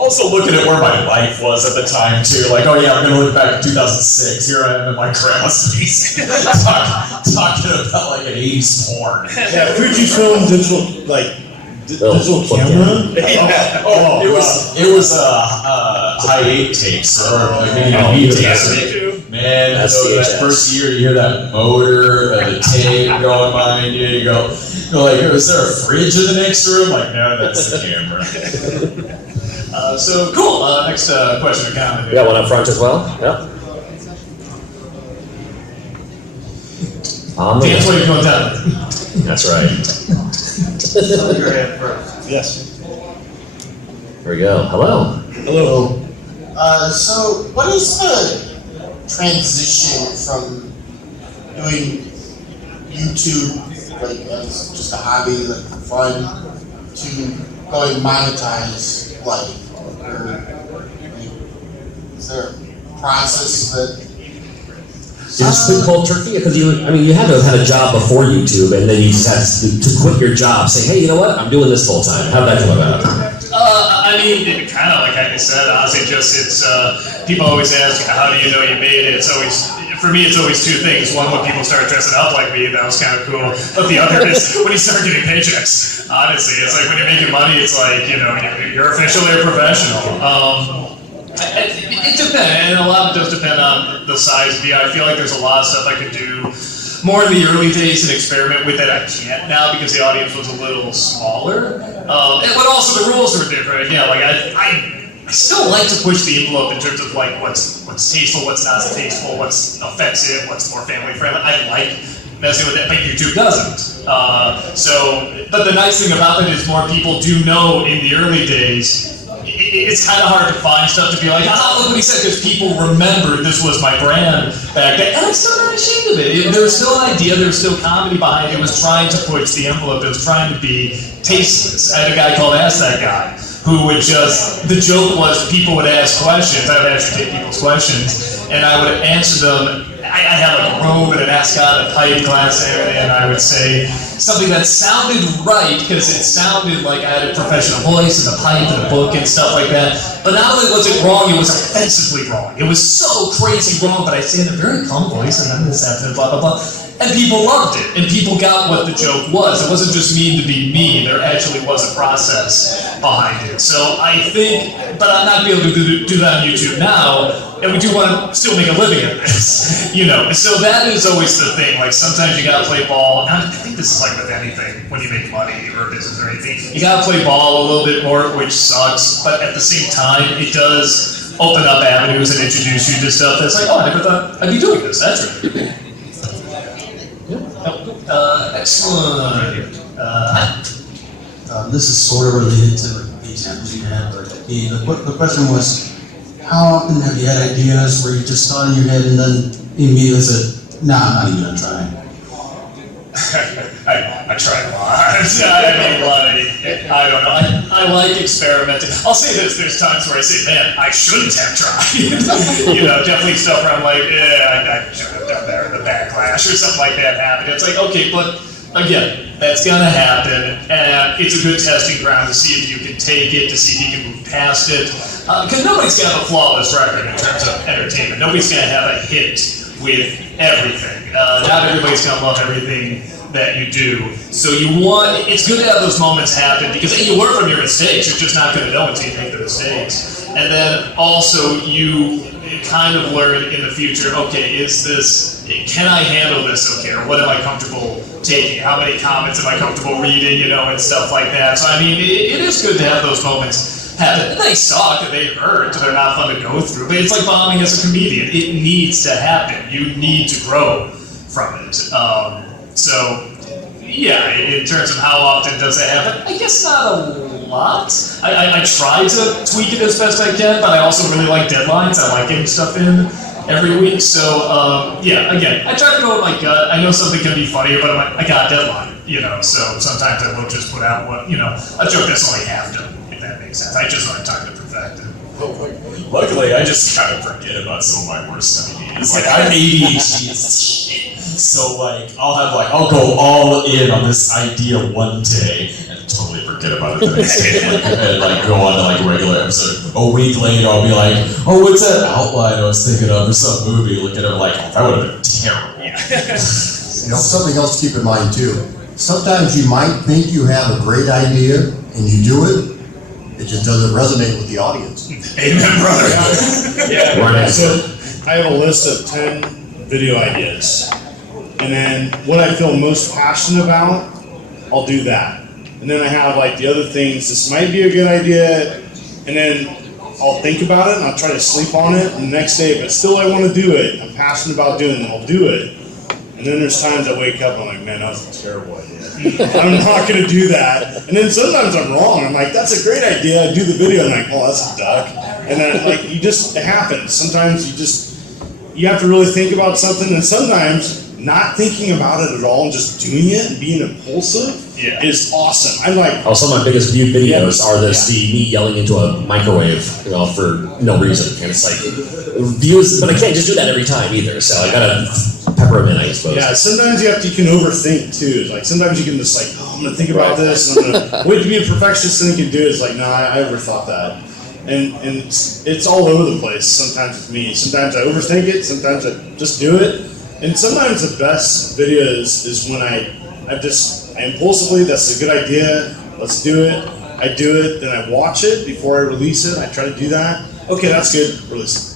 also looking at where my life was at the time too. Like, oh yeah, I'm gonna look back to 2006. Here I am in my grandma's basement talking about like an 80s porn. Yeah, Fujifilm digital digital camera. It was high-8 tapes or maybe tapes. Man, that first year you hear that motor, the tape going behind you. You go like, is there a fridge in the next room? Like, no, that's the camera. So cool. Next question or comment. You got one up front as well? Yeah. Dan's way to go down. That's right. Your hand first. Yes. Here we go. Hello. Hello. So what is the transition from doing YouTube like as just a hobby, like for fun, to going monetize is there a process that You just quit cold turkey? Because you had to have had a job before YouTube, and then you just had to quit your job, say, hey, you know what? I'm doing this full time. How'd that come about? I mean, kind of like I said, honestly, it's people always ask, how do you know you made it? It's always, for me, it's always two things. One, when people start dressing up like me, that was kind of cool. But the other is when you start getting paychecks. Honestly, it's like when you're making money, it's like, you're officially a professional. It depends, and a lot of it does depend on the size of the. I feel like there's a lot of stuff I could do more in the early days and experiment with that I can't now because the audience was a little smaller. But also the rules were different. Yeah, like I still like to push the envelope in terms of like what's tasteful, what's not tasteful, what's offensive, what's more family friendly. I like messing with that, but YouTube doesn't. But the nice thing about that is more people do know in the early days. It's kind of hard to find stuff to be like, look what he said, because people remember this was my brand back then. And I'm still not ashamed of it. There was still an idea, there was still comedy behind it. It was trying to push the envelope. It was trying to be tasteless. I had a guy called Ask That Guy, who would the joke was people would ask questions. I would actually take people's questions, and I would answer them. I had like a robe and an ascot, a pipe glass, and I would say something that sounded right because it sounded like I had a professional voice and a pipe and a book and stuff like that. But not only was it wrong, it was offensively wrong. It was so crazy wrong, but I say in a very calm voice and then this happened, blah, blah, blah. And people loved it, and people got what the joke was. It wasn't just mean to be mean. There actually was a process behind it. So I think, but I'm not going to be able to do that on YouTube now, and we do want to still make a living at this, So that is always the thing. Like sometimes you got to play ball. And I think this is like with anything when you make money or business or anything. You got to play ball a little bit more, which sucks. But at the same time, it does open up avenues and introduce you to stuff that's like, I never thought I'd be doing this. That's really cool. Excellent. This is sort of related to the examples you had, but the question was, how often have you had ideas where you just thought in your head and then immediately said, nah, I'm not even gonna try? I try a lot. I don't know. I like experimenting. I'll say this, there's times where I say, man, I shouldn't have tried. Definitely stuff where I'm like, I should have done better, the backlash or something like that happened. It's like, okay, but again, that's gonna happen, and it's a good testing ground to see if you can take it, to see if you can move past it. Because nobody's gonna have a flawless record in terms of entertainment. Nobody's gonna have a hit with everything. Not everybody's gonna love everything that you do. So it's good to have those moments happen because you learn from your mistakes. You're just not gonna know until you make the mistakes. And then also you kind of learn in the future, okay, can I handle this okay, or what am I comfortable taking? How many comments am I comfortable reading, and stuff like that. So I mean, it is good to have those moments happen. They suck, and they hurt, they're not fun to go through, but it's like bombing as a comedian. It needs to happen. You need to grow from it. So, yeah, in terms of how often does that happen, I guess not a lot. I try to tweak it as best I can, but I also really like deadlines. I like getting stuff in every week. So, yeah, again, I try to go with my gut. I know something can be funnier, but I got a deadline, so sometimes I will just put out a joke that's only half done, if that makes sense. I just don't have time to perfect it. Luckily, I just kind of forget about some of my worst ideas. Like, I'm ADHD as shit. So, I'll go all in on this idea one day and totally forget about it the next day. And go on to regular episode. A week later, I'll be like, oh, what's that outline I was thinking of? Or some movie. Look at it that would have been terrible. Yeah. Something else to keep in mind too. Sometimes you might think you have a great idea and you do it. It just doesn't resonate with the audience. Amen, brother. Yeah. Right. So I have a list of 10 video ideas. And then what I feel most passionate about, I'll do that. And then I have the other things, this might be a good idea, and then I'll think about it and I'll try to sleep on it, and the next day, but still I want to do it, I'm passionate about doing it, I'll do it. And then there's times I wake up and I'm like, man, that was a terrible idea. I'm not going to do that. And then sometimes I'm wrong. I'm like, that's a great idea. I do the video and I'm like, oh, that's a duck. And then it happens. Sometimes you have to really think about something, and sometimes not thinking about it at all and just doing it and being impulsive is awesome. I'm like, some of my biggest viewed videos are me yelling into a microwave, for no reason. And it's views, but I can't just do that every time either. So I gotta pepper them in, I suppose. Yeah, sometimes you can overthink too. Sometimes you can just I'm gonna think about this, and I'm gonna wait to be a perfectionist and you can do it. It's I overthought that. And it's all over the place sometimes with me. Sometimes I overthink it, sometimes I just do it. And sometimes the best videos is when I impulsively, that's a good idea, let's do it. I do it, then I watch it before I release it. I try to do that. Okay, that's good, release it.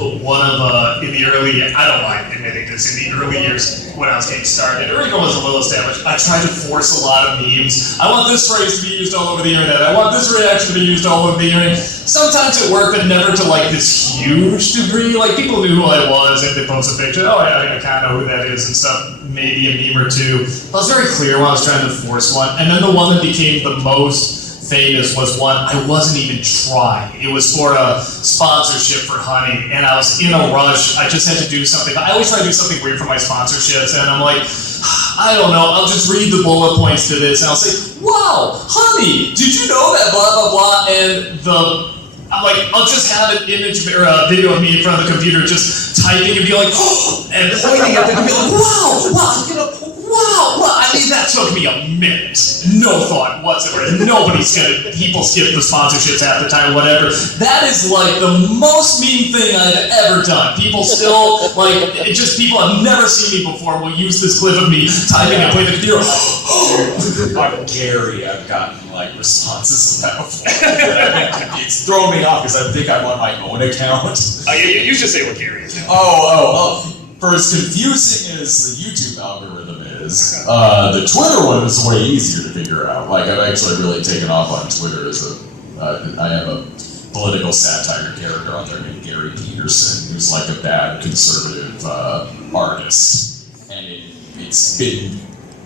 In the early, I don't mind admitting this, in the early years when I was getting started, or even was a little established, I tried to force a lot of memes. I want this phrase to be used all over the internet. I want this reaction to be used all over the internet. Sometimes it worked, but never to this huge degree. People knew who I was if they post a picture. Oh, yeah, I kind of know who that is and stuff. Maybe a meme or two. I was very clear when I was trying to force one. And then the one that became the most famous was one I wasn't even trying. It was for a sponsorship for honey, and I was in a rush. I just had to do something. I always try to do something weird for my sponsorships, and I'm like, I don't know, I'll just read the bullet points to this, and I'll say, wow, honey, did you know that blah, blah, blah, and I'll just have an image or a video of me in front of the computer just typing and be like, oh, and pointing at the computer, wow, I mean, that took me a minute. No thought whatsoever. People skip the sponsorships half the time, whatever. That is the most mean thing I've ever done. People still, people have never seen me before will use this clip of me typing and playing the computer. On Gary, I've gotten responses of that before. It's thrown me off because I think I'm on my own account. You should say what Gary is. For as confusing as the YouTube algorithm is, the Twitter one is way easier to figure out. I've actually really taken off on Twitter I have a political satire character on there named Gary Peterson, who's a bad conservative artist. And it's been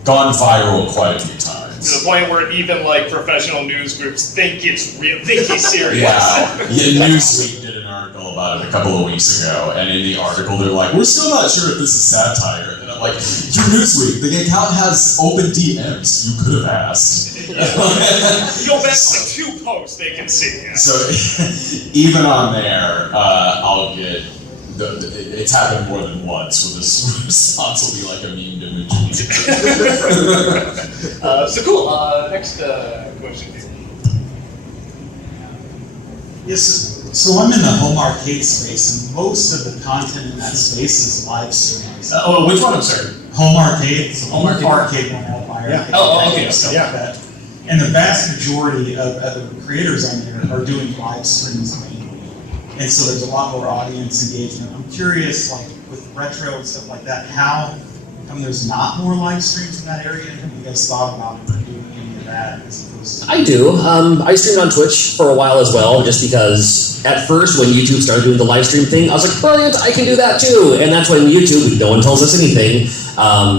gone viral quite a few times. To the point where even professional news groups think he's serious. Wow. Newsweek did an article about it a couple of weeks ago, and in the article they're like, we're still not sure if this is satire. And I'm like, you're Newsweek, the account has open DMs you could have asked. Go back to 2 posts they can see. So even on there, I'll get it's happened more than once where this response will be like a memed image. So cool. Next question. Yes, so I'm in the home arcade space, and most of the content in that space is live streams. Which one? I'm sorry. Home arcade. Home arcade. Yeah. Okay. Stuff like that. And the vast majority of the creators on there are doing live streams mainly. And so there's a lot more audience engagement. I'm curious, like with retro and stuff like that, how come there's not more live streams in that area? Have you guys thought about doing any of that as opposed to... I do. I streamed on Twitch for a while as well, just because at first when YouTube started doing the live stream thing, I was like, brilliant, I can do that too. And that's when YouTube, no one tells us anything.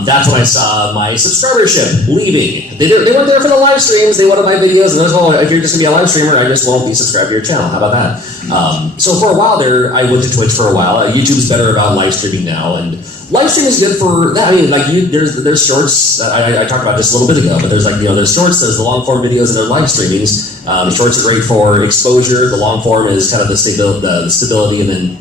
That's when I saw my subscribership leaving. They weren't there for the live streams. They wanted my videos, and I was like, well, if you're just gonna be a live streamer, I just won't be subscribed to your channel. How about that? So for a while there, I went to Twitch for a while. YouTube's better about live streaming now, and live stream is good for that. I mean, like there's shorts that I talked about just a little bit ago, but there's there's shorts, there's the long form videos, and there's live streamings. Shorts are great for exposure. The long form is kind of the stability, and then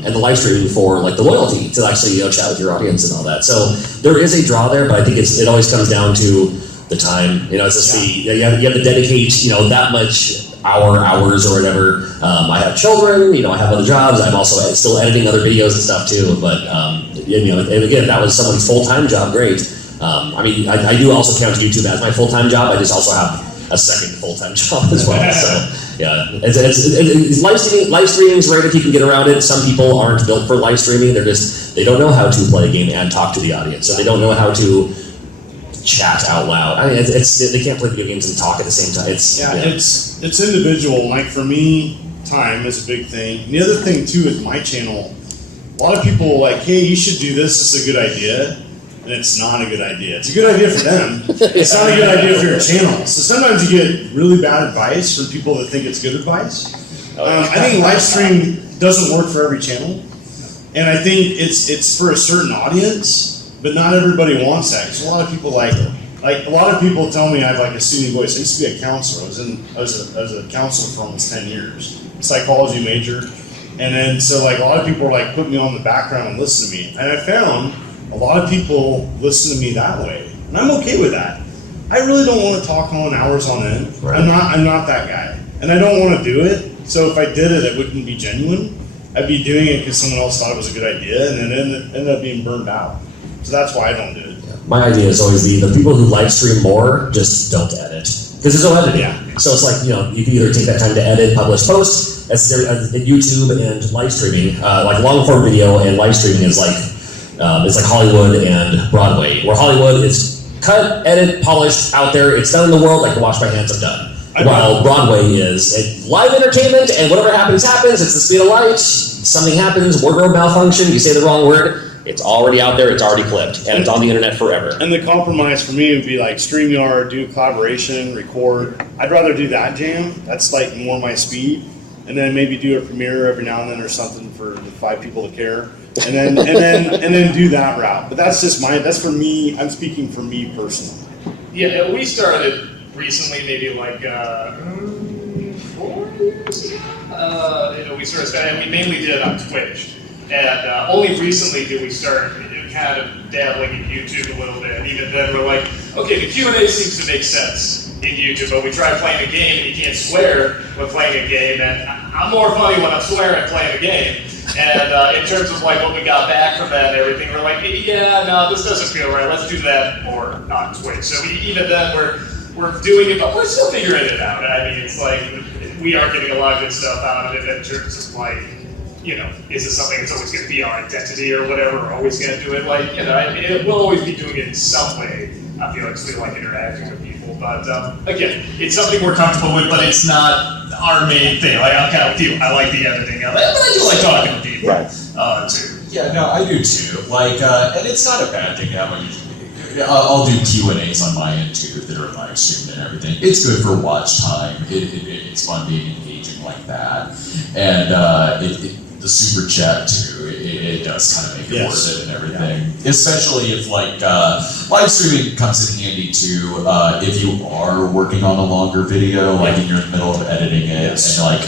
and the live streaming for like the loyalty to actually chat with your audience and all that. So there is a draw there, but I think it always comes down to the time. It's just you have to dedicate that much hours or whatever. I have children, I have other jobs. I'm also still editing other videos and stuff too. But and again, if that was someone's full-time job, great. I do also count YouTube as my full-time job. I just also have a second full-time job as well. So yeah, it's live streaming is great if you can get around it. Some people aren't built for live streaming. They don't know how to play a game and talk to the audience, so they don't know how to chat out loud. I mean, they can't play video games and talk at the same time. It's individual. Like for me, time is a big thing. And the other thing too is my channel. A lot of people are like, hey, you should do this. It's a good idea. And it's not a good idea. It's a good idea for them. It's not a good idea for your channel. So sometimes you get really bad advice from people that think it's good advice. I think live stream doesn't work for every channel. And I think it's for a certain audience, but not everybody wants that. Because a lot of people like a lot of people tell me I have like a soothing voice. I used to be a counselor. I was a counselor for almost 10 years. Psychology major. And then so like a lot of people were like put me on the background and listen to me. And I found a lot of people listen to me that way, and I'm okay with that. I really don't want to talk on hours on end. Right. I'm not that guy, and I don't want to do it. So if I did it, it wouldn't be genuine. I'd be doing it because someone else thought it was a good idea, and then it ended up being burned out. So that's why I don't do it. My idea is always the people who live stream more just don't edit, because there's no editing. Yeah. So it's like you can either take that time to edit, publish, post. As YouTube and live streaming, like long form video and live streaming is like. It's like Hollywood and Broadway, where Hollywood is cut, edit, polished, out there. It's done in the world, like the wash my hands, I'm done. While Broadway is live entertainment, and whatever happens, happens. It's the speed of light. Something happens, wardrobe malfunction, you say the wrong word, it's already out there, it's already clipped, and it's on the internet forever. And the compromise for me would be like StreamYard, do collaboration, record. I'd rather do that jam. That's like more my speed. And then maybe do a premiere every now and then or something for the 5 people that care. And then do that route. But that's just that's for me. I'm speaking for me personally. Yeah, we started recently, maybe like 4 years ago. We started spending. We mainly did it on Twitch, and only recently did we start kind of dabbling in YouTube a little bit. And even then, we're like, okay, the Q&A seems to make sense in YouTube, but we try playing a game and you can't swear when playing a game, and I'm more funny when I'm swearing playing a game. And in terms of like what we got back from that and everything, we're like, yeah, no, this doesn't feel right. Let's do that more on Twitch. So even then, we're doing it, but we're still figuring it out. I mean, it's like we are getting a lot of good stuff out of it in terms of like, is this something that's always going to be our identity or whatever? We're always going to do it. Like, we'll always be doing it in some way. I feel like we like interacting with people, but again, it's something we're comfortable with, but it's not our main thing. Like I like the editing of it, but I do like talking to people too. Yeah, no, I do too. Like, and it's not a bad thing to have I'll do Q&As on my end too that are live streamed and everything. It's good for watch time. It's fun being engaging like that, and the super chat too. It does kind of make it worth it and everything. Yeah. Especially if like live streaming comes in handy too. If you are working on a longer video, like and you're in the middle of editing it, and like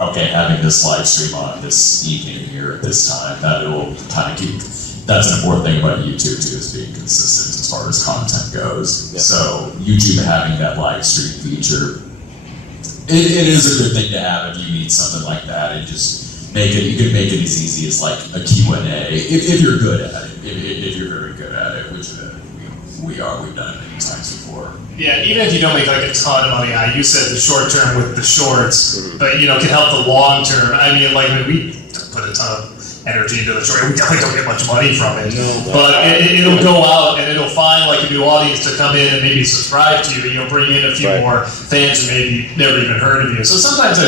okay, having this live stream on this evening here at this time, that it will kind of keep. That's an important thing about YouTube too, is being consistent as far as content goes. Yeah. So YouTube having that live stream feature, it is a good thing to have if you need something like that, and just make it. You can make it as easy as like a Q&A if you're good at it. If you're very good at it, which we are. We've done it many times before. Yeah, even if you don't make like a ton of money, you said the short term with the shorts, but you know, can help the long term. I mean, like we put a ton of energy into the short. We definitely don't get much money from it, but it'll go out and it'll find like a new audience to come in and maybe subscribe to you. You'll bring in a few more fans who maybe never even heard of you. So sometimes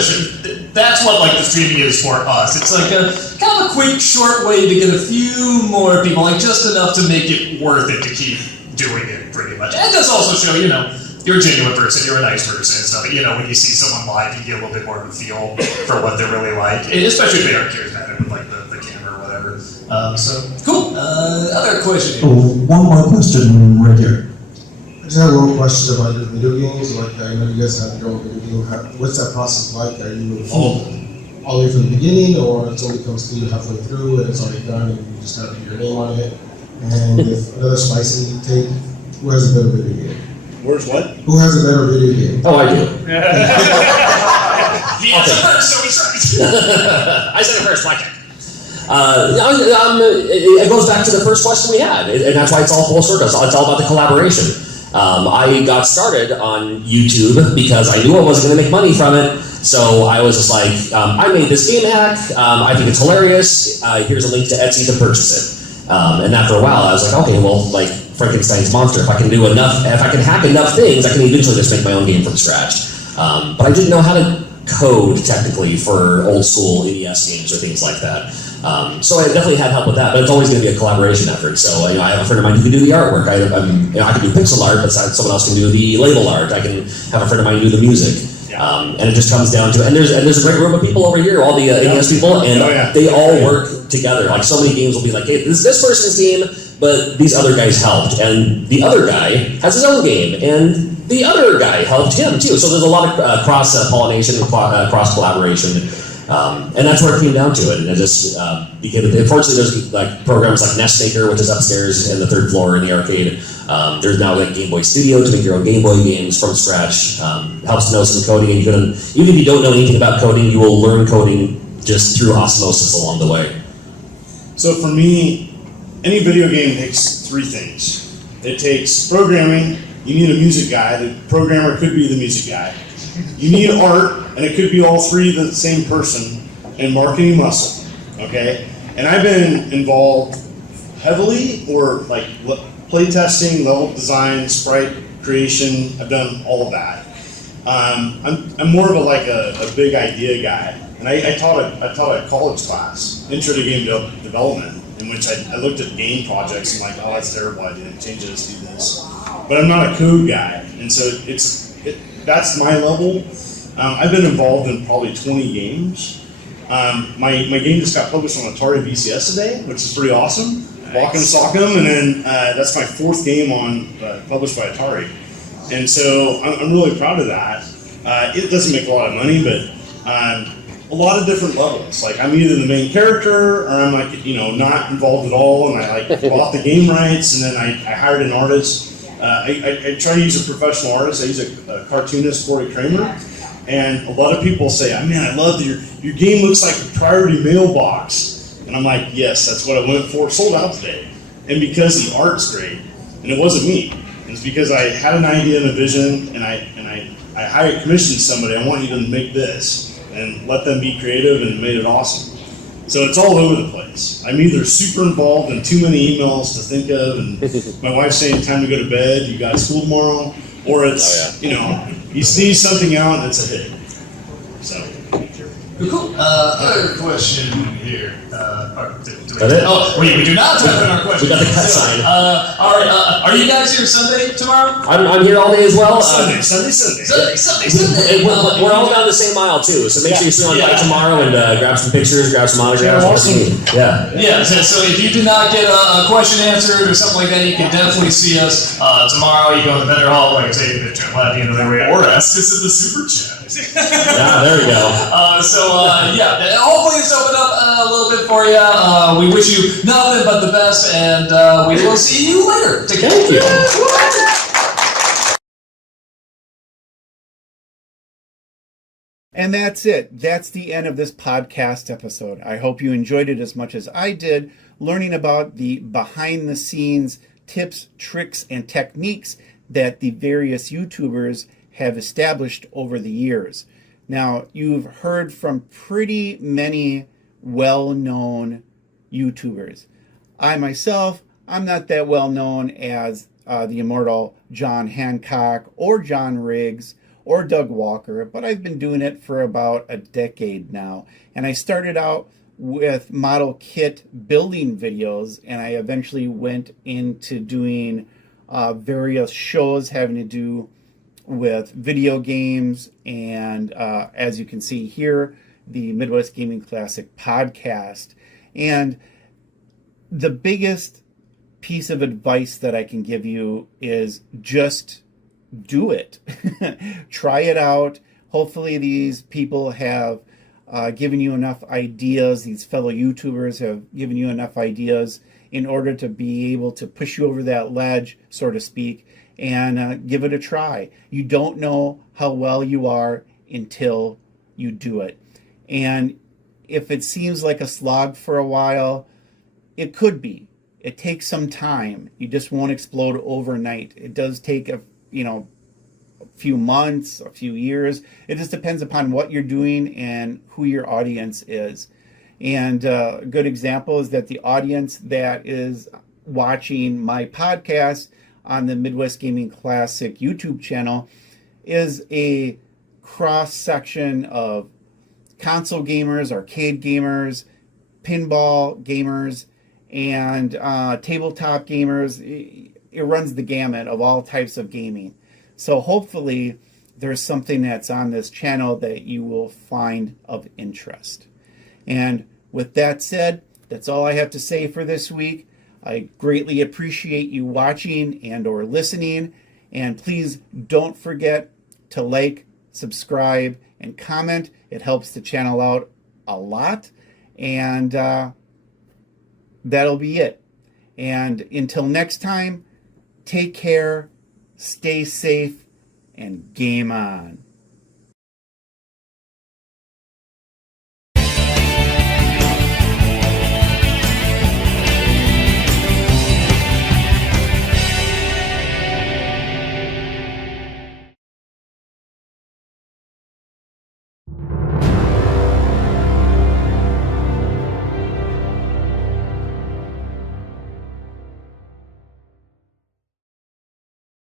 that's what like the streaming is for us. It's like a kind of a quick, short way to get a few more people, like just enough to make it worth it to keep doing it, pretty much. And just also show, you know, you're a genuine person, you're a nice person and stuff. You know, when you see someone live, you get a little bit more of a feel for what they're really like, and especially if they are charismatic with like the camera or whatever. So cool. Other question. One more question right here. I just have one question about your video games. Like, I know you guys have your own video game. What's that process like? Are you involved all the way from the beginning, or it only comes to you halfway through and it's already done and you just gotta put your name on it? And if another spicy take, who has a better video game? Where's what? Who has a better video game? Oh, I do. He answered first, so he's right. I said it first, like it. It goes back to the first question we had, and that's why it's all full circle. It's all about the collaboration. I got started on YouTube because I knew I wasn't going to make money from it. So I was just like, I made this game hack. I think it's hilarious. Here's a link to Etsy to purchase it. And after a while, I was like, okay, well, like Frankenstein's monster. If I can hack enough things, I can eventually just make my own game from scratch. But I didn't know how to code technically for old school NES games or things like that. So I definitely had help with that, but it's always going to be a collaboration effort. So you know, I have a friend of mine who can do the artwork. I can do pixel art, but someone else can do the label art. I can have a friend of mine do the music. And it just comes down to, and there's a great group of people over here, all the NES people, and they all work together. Like so many games will be like, hey, this is this person's game, but these other guys helped, and the other guy has his own game, and the other guy helped him too. So there's a lot of cross-pollination, cross-collaboration, and that's where it came down to it. And it just became, unfortunately, there's like programs like Nest Maker, which is upstairs in the third floor in the arcade. There's now like Game Boy Studio to make your own Game Boy games from scratch. Helps to know some coding, and even if you don't know anything about coding, you will learn coding just through osmosis along the way. So for me, any video game takes three things. It takes programming. You need a music guy. The programmer could be the music guy. You need art, and it could be all three the same person, and marketing muscle. Okay, and I've been involved heavily, or like playtesting, level design, sprite creation. I've done all of that. I'm more of a big idea guy, and I taught a college class, Intro to Game Development, in which I looked at game projects and like, oh, that's a terrible idea. Change this, do this. But I'm not a code guy, and so that's my level. I've been involved in probably 20 games. My game just got published on Atari VCS today, which is pretty awesome. Walk 'em, sock 'em, and then that's my fourth game published by Atari. And so I'm really proud of that. It doesn't make a lot of money, but a lot of different levels. Like I'm either the main character, or I'm like, not involved at all, and I like bought the game rights, and then I hired an artist. I try to use a professional artist. I use a cartoonist, Corey Kramer, and a lot of people say, man, I love that your game looks like a priority mailbox. And I'm like, yes, that's what I went for. Sold out today. And because the art's great, and it wasn't me. It's because I had an idea and a vision, and I commissioned somebody. I want you to make this, and let them be creative, and made it awesome. So it's all over the place. I'm either super involved in too many emails to think of, and my wife's saying time to go to bed, you got school tomorrow, or it's, you sneeze something out and it's a hit. So. Cool. Other question here. We do not have our question. We got the cut sign. All right. Are you guys here Sunday tomorrow? I'm here all day as well. Sunday. We're all down the same aisle too, so make sure you swing on by tomorrow and grab some pictures, grab some autographs. Awesome. Yeah. So if you did not get a question answered or something like that, you can definitely see us tomorrow. You go to the vendor hall, like I say, at the end of the way, or ask us in the super chat. Yeah, there we go. Yeah, hopefully it's opened up a little bit for you. We wish you nothing but the best, and we will see you later. Take care. Thank you. And that's it. That's the end of this podcast episode. I hope you enjoyed it as much as I did, learning about the behind the scenes tips, tricks, and techniques that the various YouTubers have established over the years. Now, you've heard from pretty many well-known YouTubers. I myself, I'm not that well known as the Immortal John Hancock or John Riggs or Doug Walker, but I've been doing it for about a decade now. And I started out with model kit building videos, and I eventually went into doing various shows having to do with video games, and as you can see here, the Midwest Gaming Classic podcast. And the biggest piece of advice that I can give you is just do it. Try it out. Hopefully these people have given you enough ideas, these fellow YouTubers have given you enough ideas in order to be able to push you over that ledge, so to speak, and give it a try. You don't know how well you are until you do it. And if it seems like a slog for a while, it could be. It takes some time. You just won't explode overnight. It does take a few months, a few years. It just depends upon what you're doing and who your audience is. And a good example is that the audience that is watching my podcast on the Midwest Gaming Classic YouTube channel is a cross section of console gamers, arcade gamers, pinball gamers, and tabletop gamers. It runs the gamut of all types of gaming. So hopefully there's something that's on this channel that you will find of interest. And with that said, that's all I have to say for this week. I greatly appreciate you watching and or listening. And please don't forget to like, subscribe, and comment. It helps the channel out a lot. And that'll be it. And until next time, take care, stay safe, and game on.